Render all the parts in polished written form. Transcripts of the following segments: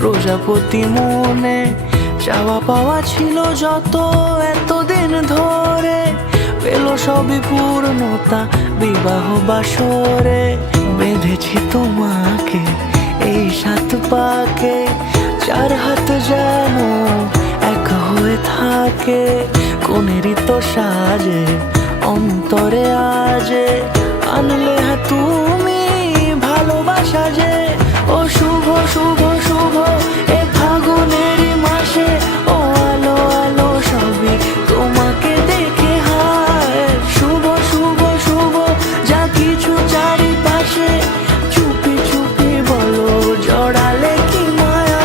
প্রজাপতি মনে চাওয়া পাওয়া ছিল যত এতদিন ধরে, পেল সবই পূর্ণতা বিবাহ বাসরে। বেঁধেছি তোমাকে এই 7 পাকে, 4 হাত যেন এক হয়ে থাকে। কোনেরই তো সাজে অন্তরে আজে, আনলে তুমি ভালোবাসা যে। ও শুভ শুভ শুভ এ ফাগুনেরই মাসে, ও আলো আলো সবই তোমাকে দেখে হায়। শুভ শুভ শুভ যা কিছু চারিপাশে, চুপি চুপি বলো জড়ালে কি মায়া।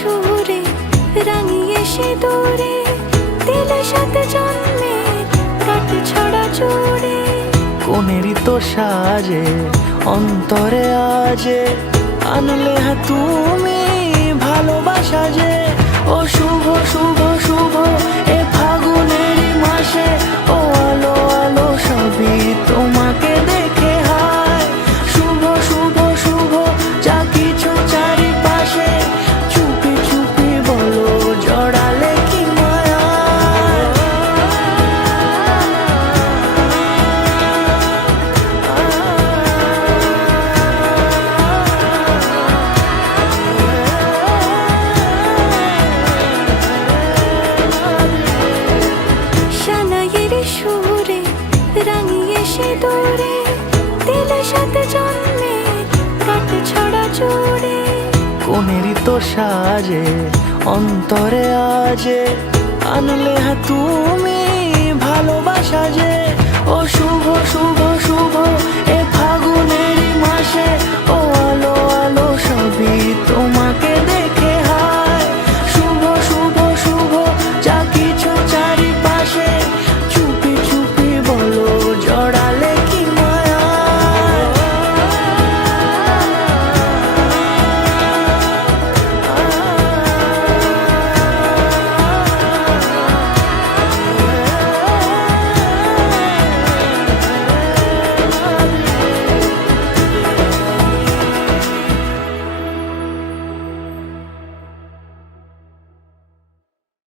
সুরে রাঙিয়ে সে দূরে দিলে 7 জন্মের কাট ছড়া জোড়ে। কোনেরই তো সাজে অন্তরে আজে, আনলে তুমি ভালোবাসা যে। ও শুভ শুভ শুভ এ ফাগুনেরই মাসে, ও আলো আলো সবই তোমাকে দেখে হায়। শুভ শুভ শুভ যা কিছু চারিপাশে, চুপি চুপি বলো জড়ালে কি মায়া। সানাইয়ের সুরে রাঙিয়ে সে দূরে দিলে 7 জন্মের কাট ছড়া জোড়ে। কোনেরই তো সাজে অন্তরে আজে, আনলে তুমি